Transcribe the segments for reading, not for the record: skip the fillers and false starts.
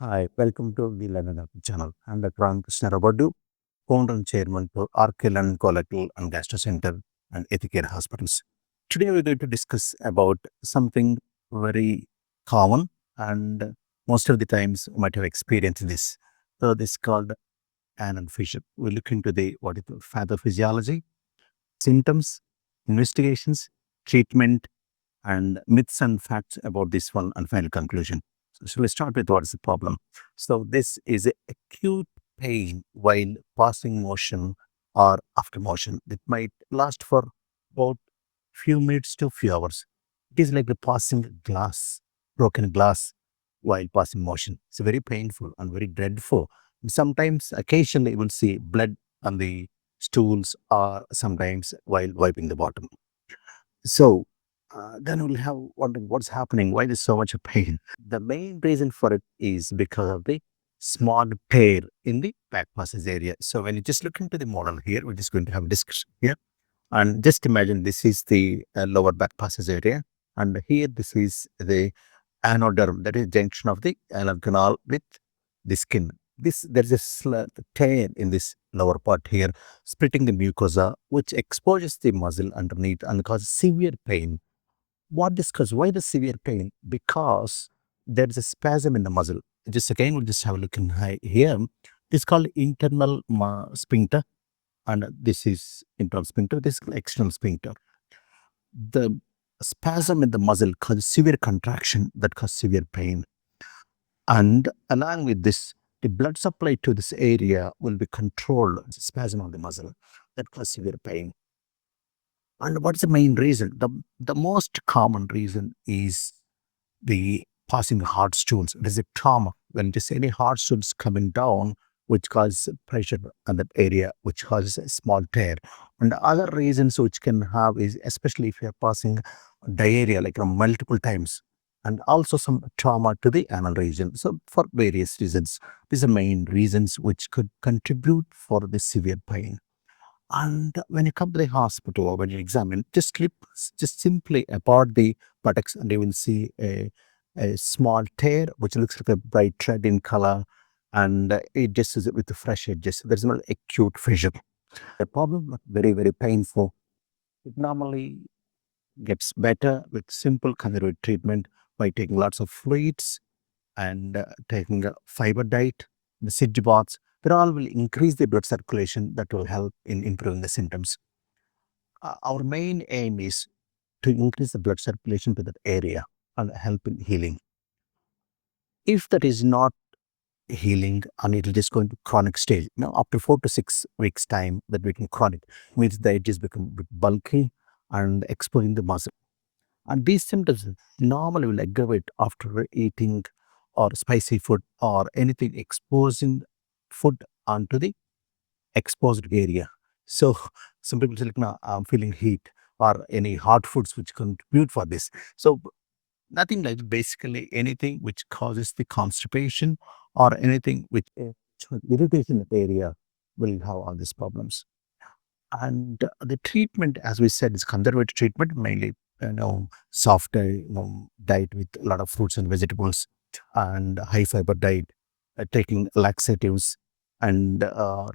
Hi, welcome to the Learning channel. I'm Dr. Ramakrishna Rao Boddu, founder and chairman for Arkell and Colorectal and Gastro Center and Ethic Hospitals. Today we're going to discuss about something very common and most of the times you might have experienced this. So this is called anal fissure. We look into the what is the pathophysiology, symptoms, investigations, treatment, and myths and facts about this one and final conclusion. So let's start with what is the problem. So this is a acute pain while passing motion or after motion. It might last for about few minutes to few hours. It is like the passing glass, broken glass while passing motion. It's very painful and very dreadful. And sometimes, occasionally, you will see blood on the stools or sometimes while wiping the bottom. So then we'll have what's happening. Why there's so much of pain? The main reason for it is because of the small tear in the back passage area. So when you just look into the model here, we're just going to have a discussion here. And just imagine this is the lower back passage area. And here this is the anoderm, that is junction of the anal canal with the skin. There's a tear in this lower part here, splitting the mucosa, which exposes the muscle underneath and causes severe pain. What this cause? Why the severe pain? Because there is a spasm in the muscle. Just again, we'll just have a look in here. This is called internal sphincter, and this is internal sphincter. This is external sphincter. The spasm in the muscle causes severe contraction that causes severe pain. And along with this, the blood supply to this area will be controlled. Spasm of the muscle that causes severe pain. And what's the main reason? The most common reason is the passing hard stools. It is a trauma when just any hard stools coming down, which causes pressure on that area, which causes a small tear. And the other reasons which can have is especially if you're passing diarrhea like multiple times, and also some trauma to the anal region. So for various reasons, these are main reasons which could contribute for the severe pain. And when you come to the hospital or when you examine, just simply apart the buttocks, and you will see a small tear which looks like a bright red in color, and it just is with the fresh edges. There's no acute fissure. The problem, very, very painful. It normally gets better with simple conservative treatment by taking lots of fluids and taking a fiber diet, the sedge baths. They all will increase the blood circulation that will help in improving the symptoms. Our main aim is to increase the blood circulation to that area and help in healing. If that is not healing and it will just go into chronic stage, now after 4 to 6 weeks time that become chronic, means the edges become a bit bulky and exposing the muscle. And these symptoms normally will aggravate after eating or spicy food or anything exposing food onto the exposed area. So some people say, like, no, I'm feeling heat or any hot foods which contribute for this. So nothing like basically anything which causes the constipation or anything which irritation in the area will have all these problems. And the treatment, as we said, is conservative treatment, mainly soft diet with a lot of fruits and vegetables and high fiber diet, taking laxatives and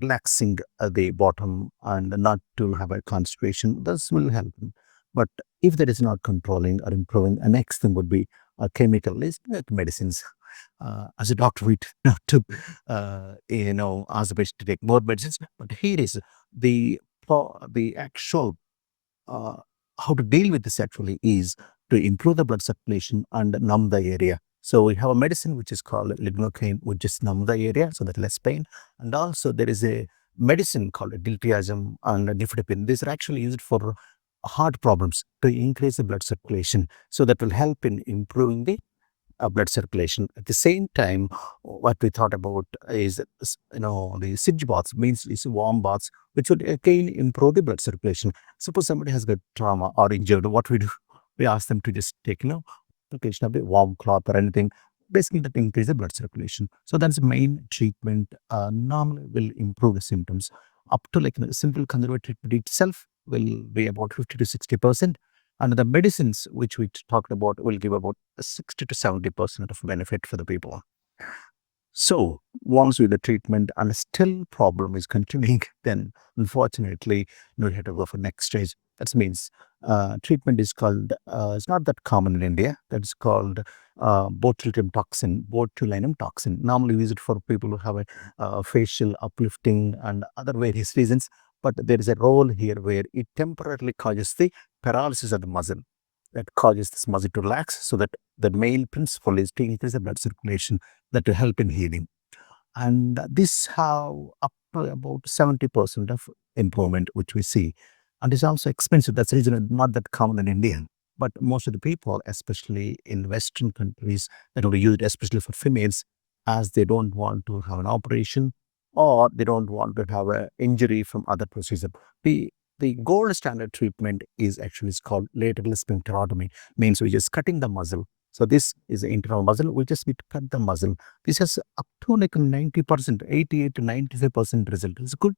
relaxing the bottom and not to have a constipation. This will help. But if that is not controlling or improving, the next thing would be a chemical list medicines. As a doctor, we tend not to, ask the patient to take more medicines. But here is the the actual uh, how to deal with this actually is to improve the blood circulation and numb the area. So we have a medicine which is called lignocaine, which just numb the area so that less pain. And also there is a medicine called diltiazem and nifedipine. These are actually used for heart problems to increase the blood circulation. So that will help in improving the blood circulation. At the same time, what we thought about is, the sedge baths, means these warm baths, which would again improve the blood circulation. Suppose somebody has got trauma or injured, what we do, we ask them to just take, application of a warm cloth or anything, basically that increase the blood circulation. So that's the main treatment. Normally will improve the symptoms. Up to like simple conservative treatment itself will be about 50 to 60%. And the medicines which we talked about will give about 60 to 70% of benefit for the people. So once with the treatment and still problem is continuing, then unfortunately, we have to go for next stage. That means treatment is called, it's not that common in India. That's called botulinum toxin. Normally we use it for people who have a facial uplifting and other various reasons. But there is a role here where it temporarily causes the paralysis of the muscle that causes this muscle to relax, so that the main principle is to increase the blood circulation that will help in healing. And this have up to about 70% of improvement, which we see. And it's also expensive. That's the reason it's not that common in India. But most of the people, especially in Western countries, that will use it especially for females, as they don't want to have an operation or they don't want to have an injury from other procedure. The the gold standard treatment is actually is called lateral sphincterotomy, means we're just cutting the muscle. So this is the internal muscle. We just need to cut the muscle. This has up to like 90%, 88 to 95% result. It's a good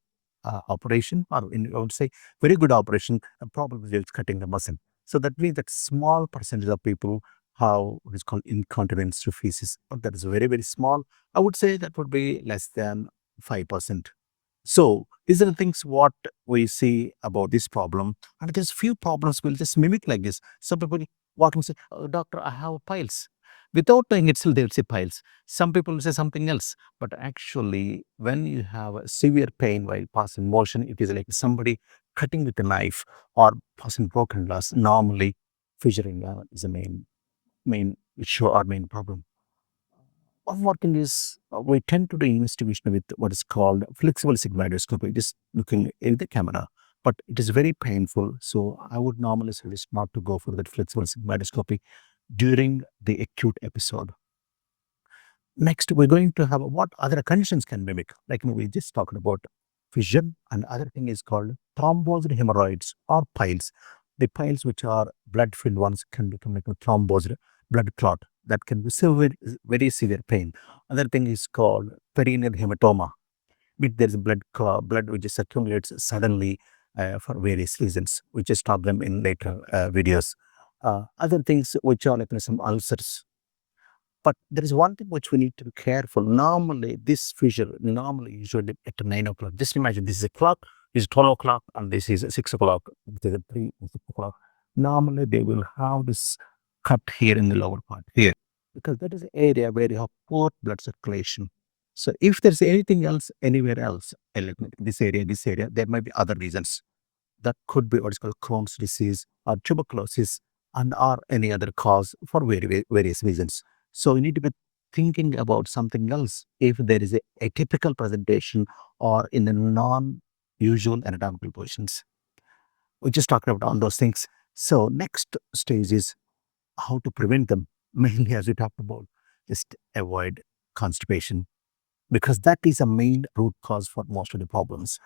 operation, or I would say very good operation, and probably just cutting the muscle. So that means that small percentage of people have what is called incontinence to feces, but that is very, very small. I would say that would be less than 5%. So these are the things what we see about this problem. And there's few problems will just mimic like this. Some people walk and say, "Oh, doctor, I have piles." Without knowing itself, they'll say piles. Some people will say something else. But actually, when you have a severe pain while passing motion, it is like somebody cutting with a knife or passing broken glass. Normally, fissuring is the main issue or main problem. One more thing is we tend to do investigation with what is called flexible sigmoidoscopy, just looking in the camera, but it is very painful. So I would normally suggest not to go for that flexible sigmoidoscopy during the acute episode. Next, we're going to have what other conditions can mimic. Like we just talked about fission, and other thing is called thrombosed hemorrhoids or piles. The piles, which are blood-filled ones, can become like a thrombosed blood clot that can be severe, very severe pain. Other thing is called perineal hematoma, which there is blood which just accumulates suddenly for various reasons. We just talk them in later videos. Other things which are like some ulcers, but there is one thing which we need to be careful. Normally, this fissure, normally usually at 9 o'clock. Just imagine this is a clock, this is 12 o'clock, and this is 6 o'clock. This is 3 and 6 o'clock. Normally, they will have this cut here in the lower part, here, because that is the area where you have poor blood circulation. So if there's anything else anywhere else, like this area, there might be other reasons that could be what is called Crohn's disease or tuberculosis, and or any other cause for various reasons. So you need to be thinking about something else if there is a atypical presentation or in a non-usual anatomical positions. We just talked about all those things. So next stage is how to prevent them. Mainly, as we talked about, just avoid constipation, because that is a main root cause for most of the problems.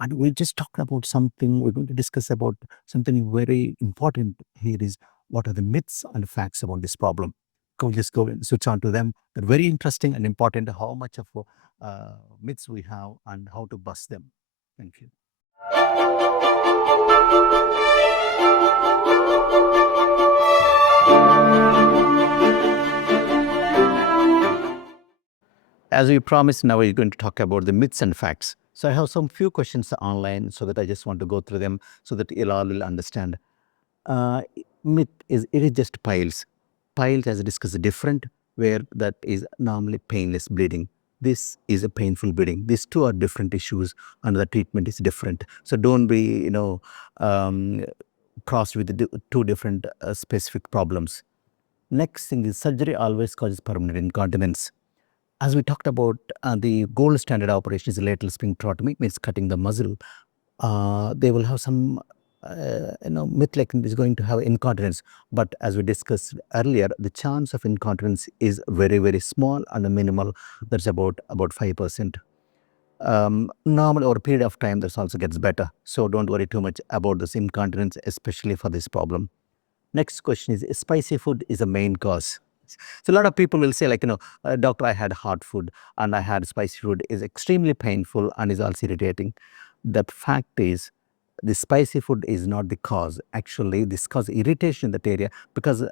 And we just talked about something, we're going to discuss about something very important here is what are the myths and facts about this problem. Can we just go and switch on to them? They're very interesting and important, how much of myths we have and how to bust them. Thank you. As we promised, now we're going to talk about the myths and facts. So I have some few questions online, so that I just want to go through them so that you all will understand. Uh, Myth is it is just piles. Piles, as discussed, different, where that is normally painless bleeding. This is a painful bleeding. These two are different issues, and the treatment is different. So don't be, um, crossed with the two different specific problems. Next thing is surgery always causes permanent incontinence. As we talked about, the gold standard operation is lateral sphincterotomy, means cutting the muscle. They will have some, myth like is going to have incontinence. But as we discussed earlier, the chance of incontinence is very, very small and minimal. That's about 5%. Normal over a period of time, this also gets better. So don't worry too much about this incontinence, especially for this problem. Next question is spicy food is the main cause. So a lot of people will say like, doctor, I had hot food and I had spicy food is extremely painful and is also irritating. The fact is the spicy food is not the cause. Actually, this causes irritation in that area because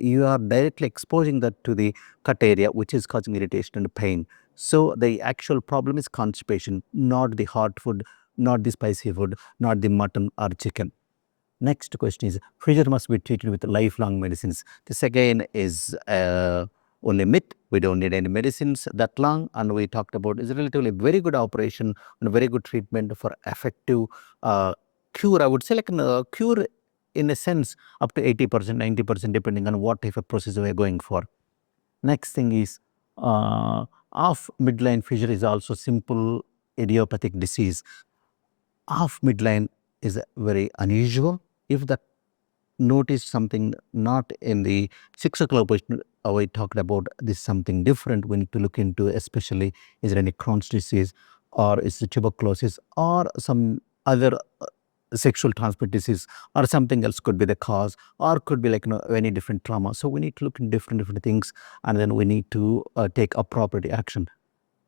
you are directly exposing that to the cut area, which is causing irritation and pain. So the actual problem is constipation, not the hot food, not the spicy food, not the mutton or chicken. Next question is, fissure must be treated with lifelong medicines. This again is only myth. We don't need any medicines that long, and we talked about is relatively very good operation and very good treatment for effective cure. I would say like a cure in a sense up to 80%, 90%, depending on what type of procedure we are going for. Next thing is off midline fissure is also simple idiopathic disease. Off midline is very unusual. If that notice something not in the 6 o'clock position, we talked about this something different, we need to look into, especially is there any Crohn's disease or is it tuberculosis or some other sexual transmitted disease or something else could be the cause, or could be like any different trauma. So we need to look in different things, and then we need to take appropriate action.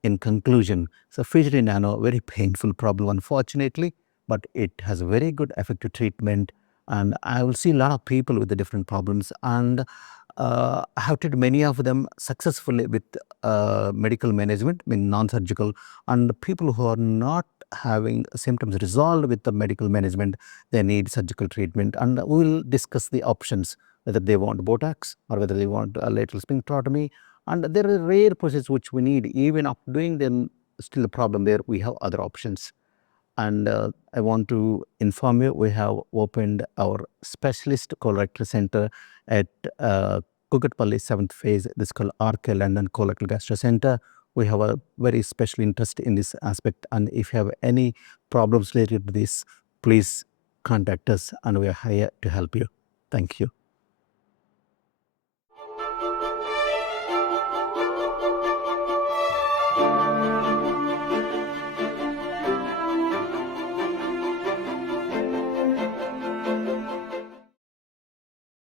In conclusion, so fissure nano, very painful problem unfortunately, but it has a very good effective treatment, and I will see a lot of people with the different problems, and I have treated many of them successfully with medical management, I mean non-surgical, and people who are not having symptoms resolved with the medical management, they need surgical treatment, and we will discuss the options, whether they want Botox or whether they want a lateral sphincterotomy. And there are rare procedures which we need, even after doing them, still a problem there, we have other options. And I want to inform you, we have opened our specialist colorectal center at Kukatpally 7th phase. This is called RK London Colorectal Gastro Center. We have a very special interest in this aspect, and if you have any problems related to this, please contact us, and we are here to help you. Thank you.